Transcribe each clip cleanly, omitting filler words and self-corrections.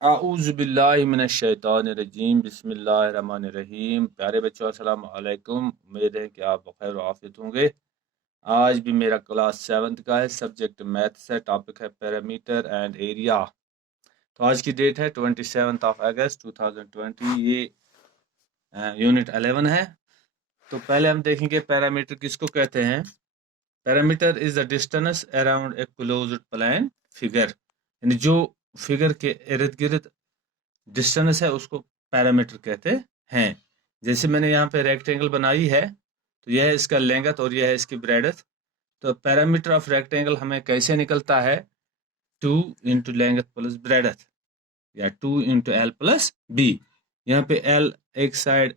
आऊज़ु बिल्लाहि मिनश शैतानिर रजीम बिस्मिल्लाहिर्रहमानिर्रहीम। प्यारे बच्चों अस्सलाम वालेकुम। उम्मीद है कि आप बखैर और आफियत होंगे। आज भी मेरा क्लास 7th का है, सब्जेक्ट मैथ्स है, टॉपिक है पैरामीटर एंड एरिया। तो आज की डेट है 27 अगस्त 2020। ये यूनिट 11 है। तो पहले हम देखेंगे पैरामीटर किसको कहते हैं। Parameter is the distance around a closed plane figure, यानी जो फिगर के इर्द गिर्द डिस्टेंस है उसको पैरामीटर कहते हैं। जैसे मैंने यहाँ पे रेक्टेंगल बनाई है, तो यह है इसका लेंथ और यह है इसकी ब्रेडथ। तो पैरामीटर ऑफ रेक्टेंगल हमें कैसे निकलता है, 2 इंटू लेंथ प्लस ब्रेडथ, या 2 इंटू एल प्लस बी। यहाँ पे एल एक साइड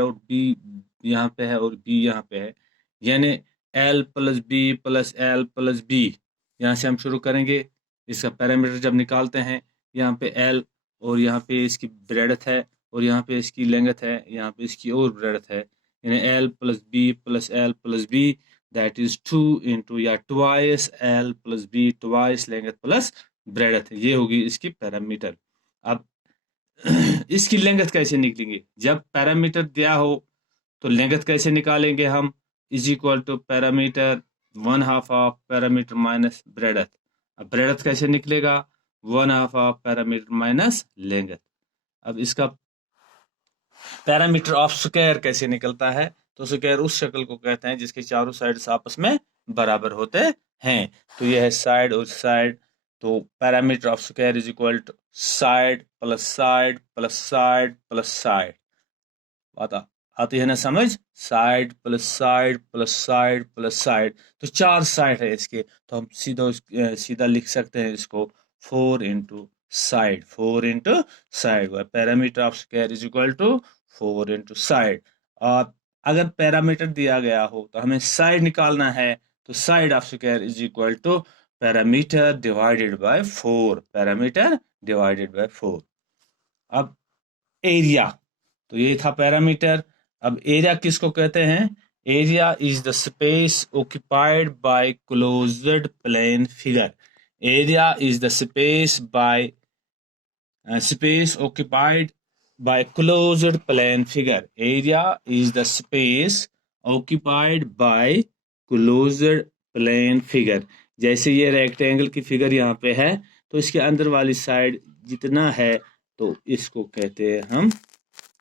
और बी यहाँ पे है और बी यहाँ पे है, यानी L plus B plus L plus B. यहाँ से हम शुरू करेंगे। इसका पैरामीटर जब निकालते हैं, यहाँ पे एल और यहाँ पे इसकी ब्रेडथ है और यहाँ पे इसकी लेंथ है, यहाँ पे इसकी और ब्रेडथ है, यानी L plus B plus L plus B, that is 2 into या twice L plus B twice length plus breadth. ये होगी इसकी पैरामीटर। अब इसकी लेंथ कैसे निकलेंगे, जब पैरामीटर दिया हो तो लेंथ कैसे निकालेंगे हम, is equal to parameter 1/2 of parameter minus breadth. अब ब्रेडथ कैसे निकलेगा, 1/2 ऑफ पैरामीटर माइनस लेंथ। अब इसका पैरामीटर ऑफ स्क्वायर कैसे निकलता है, तो स्क्वायर उस शक्ल को कहते हैं जिसके चारों साइड्स आपस में बराबर होते हैं। तो यह है साइड और साइड। तो parameter of square is equal to side plus side plus side plus side. बात आती है ना समझ, side plus side plus side plus side. तो 4 साइड है इसके, तो हम सीधा लिख सकते हैं इसको 4 into side, 4 into side. Parameter of square is equal to 4 into side. और अगर पैरामीटर दिया गया हो तो हमें साइड निकालना है, तो side of square is equal to parameter divided by 4, parameter divided by 4। अब एरिया, तो ये था पैरामीटर। अब एरिया किसको कहते हैं, area is the space occupied by closed plane figure. Area is the space occupied by closed plane figure. Area is the space occupied by closed plane figure. जैसे ये रेक्टेंगल की फिगर यहाँ पे है, तो इसके अंदर वाली साइड जितना है तो इसको कहते हैं हम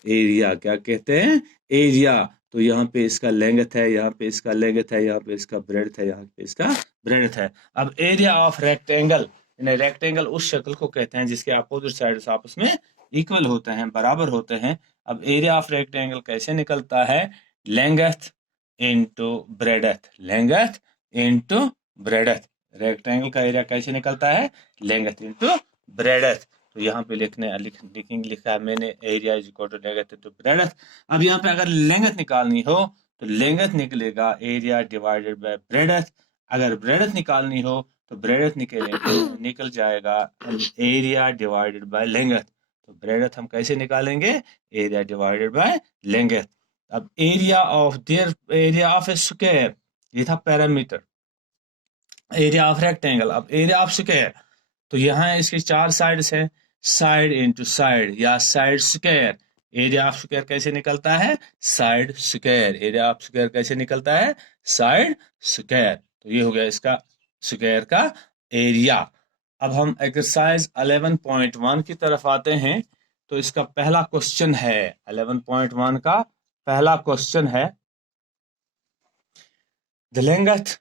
एरिया। क्या कहते हैं, एरिया। तो यहाँ पे इसका लेंथ है, यहाँ पे इसका लेंथ है, यहाँ पे इसका ब्रेड्थ है, यहाँ पे इसका ब्रेड्थ है। अब एरिया ऑफ रेक्टेंगल, रेक्टेंगल उस शक्ल को कहते हैं जिसके अपोजिट साइड्स आपस में इक्वल होते हैं, बराबर होते हैं। अब एरिया ऑफ रेक्टेंगल कैसे निकलता है, length into breadth, length into breadth. Rectangle का एरिया कैसे निकलता है, लेंथ इनटू ब्रेड्थ। तो यहाँ पे लिखा है मैंने, area is equal to length into breadth. अब यहाँ पे अगर लेंथ निकालनी हो तो लेंथ निकलेगा एरिया डिवाइडेड बाय ब्रेड्थ। अगर ब्रेड्थ निकालनी हो तो ब्रेड्थ निकल जाएगा एरिया डिवाइडेड बाय लेंथ। तो ब्रेड्थ हम कैसे निकालेंगे, एरिया डिवाइडेड बाय लेंथ। अब एरिया ऑफ ए स्क्वायर, ये था पैरामीटर। एरिया ऑफ रेक्टेंगल, अब एरिया ऑफ स्क्वायर, तो यहाँ इसके 4 साइड्स हैं, साइड इनटू साइड या side square. Area of square कैसे निकलता है, side square. Area of square कैसे निकलता है, साइड स्क्वायर। तो ये हो गया इसका स्क्वायर का एरिया। अब हम एक्सरसाइज 11.1 की तरफ आते हैं। तो इसका पहला क्वेश्चन है, 11.1 का पहला क्वेश्चन है, the length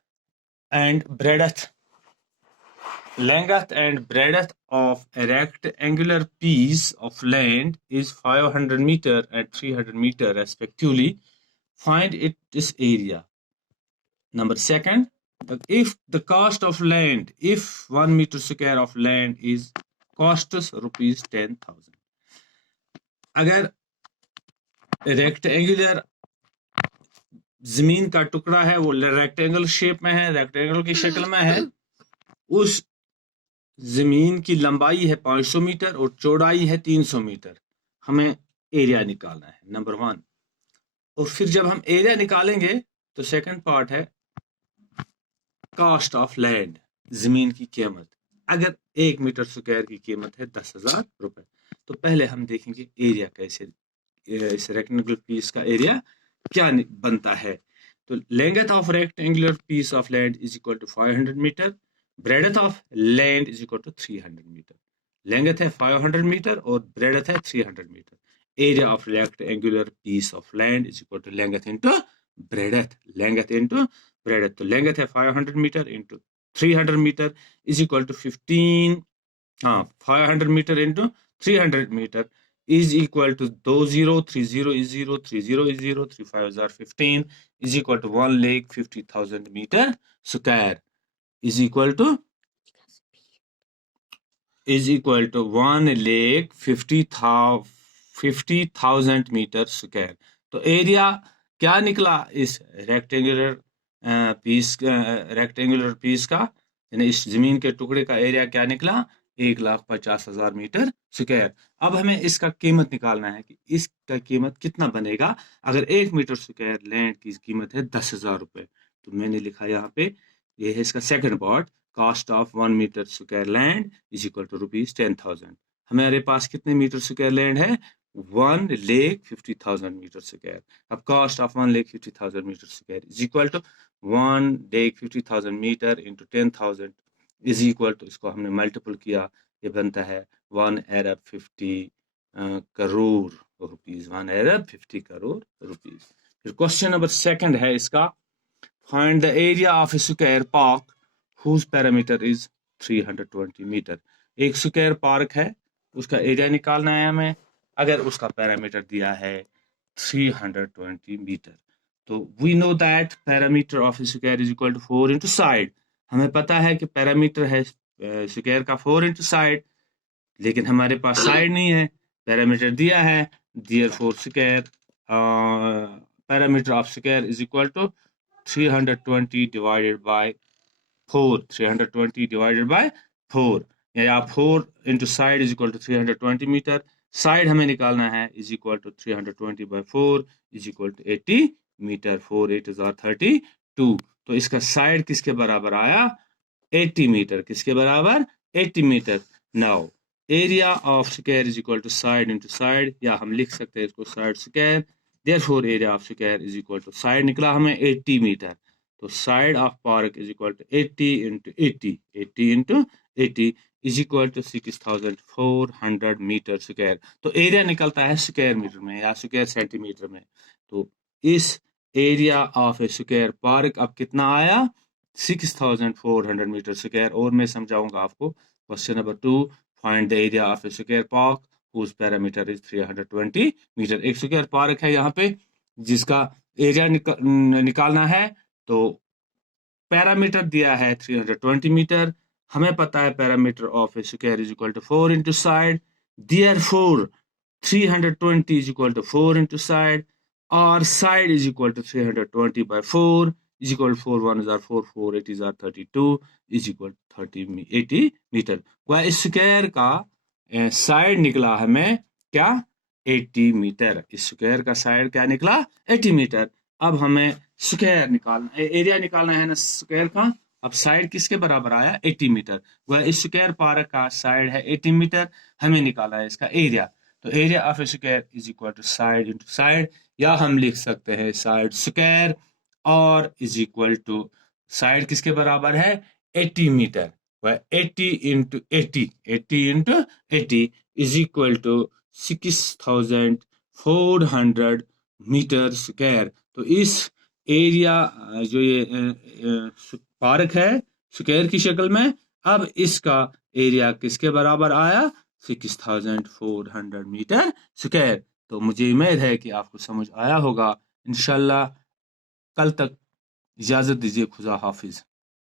and breadth of a rectangular piece of land is 500 meter and 300 meter respectively. Find its area. Number second, if the cost of land, if 1 meter square of land is costs rupees 10,000. अगर rectangular जमीन का टुकड़ा है, वो rectangle shape में है, rectangle की शक्ल में है, उस जमीन की लंबाई है 500 मीटर और चौड़ाई है 300 मीटर। हमें एरिया निकालना है, नंबर 1। और फिर जब हम एरिया निकालेंगे तो सेकंड पार्ट है कॉस्ट ऑफ लैंड, जमीन की कीमत। अगर 1 मीटर स्क्वायर की कीमत है 10,000 रुपए। तो पहले हम देखेंगे एरिया कैसे, इस रेक्टेंगुलर पीस का एरिया क्या बनता है। तो length of rectangular piece of land is equal to 500 metre, breadth of land is equal to 300 metre. Length है 500 मीटर और ब्रेडथ है 300 metre. Area of rectangular piece of land is equal to length into breadth, length into breadth. तो length है 500 metre into 300 metre is equal to 15, हाँ 500 metre into 300 metre is equal to 2030 is 0 30 is 0 35 are 15 is equal to 1,50,000 meter square is equal to 1,50,000 metre square. तो area क्या निकला इस rectangular piece का, यानी इस जमीन के टुकड़े का एरिया क्या निकला, 1,50,000 मीटर स्क्वायर। अब हमें इसका कीमत निकालना है कि इसका कीमत कितना बनेगा अगर 1 मीटर स्क्वायर लैंड की कीमत है 10,000 रुपए। तो मैंने लिखा यहाँ पे, ये है इसका second part, cost of 1 metre square land is equal to ₹10,000। हमारे पास कितने मीटर स्क्वायर लैंड है, 1,50,000 मीटर स्क्वायर। अब cost of 1,50,000 metre square is equal to 1,50,000 metre into 10,000 is equal to, इसको हमने मल्टीपल किया, ये बनता है 1 अरब 50 करोड़ रुपीस, 1 अरब 50 करोड़ रुपीस। फिर क्वेश्चन नंबर सेकंड है इसका, find the area of a square park whose perimeter is 320 metre. एक स्क्वायर पार्क है, उसका एरिया निकालना है हमें, अगर उसका पैरामीटर दिया है 320 मीटर। तो we know that parameter of square is equal to 4 into side. हमें पता है कि पैरामीटर है स्क्वायर का 4 इंटू साइड, लेकिन हमारे पास साइड नहीं है, पैरामीटर दिया है, therefore square parameter of square is equal to 320 divided by 4, 320 divided by 4, या 4 into side is equal to 320 metre. Side हमें निकालना है is equal to 320 by 4 is equal to 80 metre. 4 8 are 32। तो इसका साइड किसके बराबर आया, 80 मीटर। किसके बराबर, 80 metre. Now area of square is equal to side into side, या हम लिख सकते हैं इसको side square, therefore area of square is equal to, side निकला हमें 80 मीटर, तो side of park is equal to 80 into 80, 80 into 80 is equal to 6,400 metre square. तो एरिया निकलता है स्क्वायर मीटर में या स्क्वायर सेंटीमीटर में। तो इस area of a square park अब कितना आया, 6,400 मीटर स्क्वायर। और मैं समझाऊंगा आपको। Question number 2, find the area of a square park whose parameter is 320 metre. एक स्क्वायर पार्क है यहाँ पे जिसका एरिया निकालना है, तो पैरामीटर दिया है 320 मीटर। हमें पता है parameter of a square is equal to 4 into side, therefore 320 is equal to 4 into side, और side is equal to 320 by 4 is equal 4 1 is 4 4 8 is 32 is equal 80 metre. वह स्क्वायर का साइड निकला हमें क्या, 80 मीटर। इस स्क्वायर का side क्या निकला, 80 मीटर। अब हमें स्क्वायर निकालना, एरिया निकालना है ना स्क्वायर का। अब साइड किसके बराबर आया, 80 मीटर। वह इस स्क्वायर पार्क का साइड है 80 मीटर, हमें निकाला है इसका एरिया। तो area of a square is equal to side into side, या हम लिख सकते हैं साइड स्क्वायर और इज इक्वल टू साइड किसके बराबर है, 80 मीटर। वह 80 into 80, 80 into 80 is equal to 6,400 metre square. तो इस एरिया जो ये पार्क है स्क्वायर की शक्ल में, अब इसका एरिया किसके बराबर आया, 6,400 मीटर स्क्वायर। तो मुझे उम्मीद है कि आपको समझ आया होगा। इंशाल्लाह कल तक इजाजत दीजिए, खुदा हाफिज।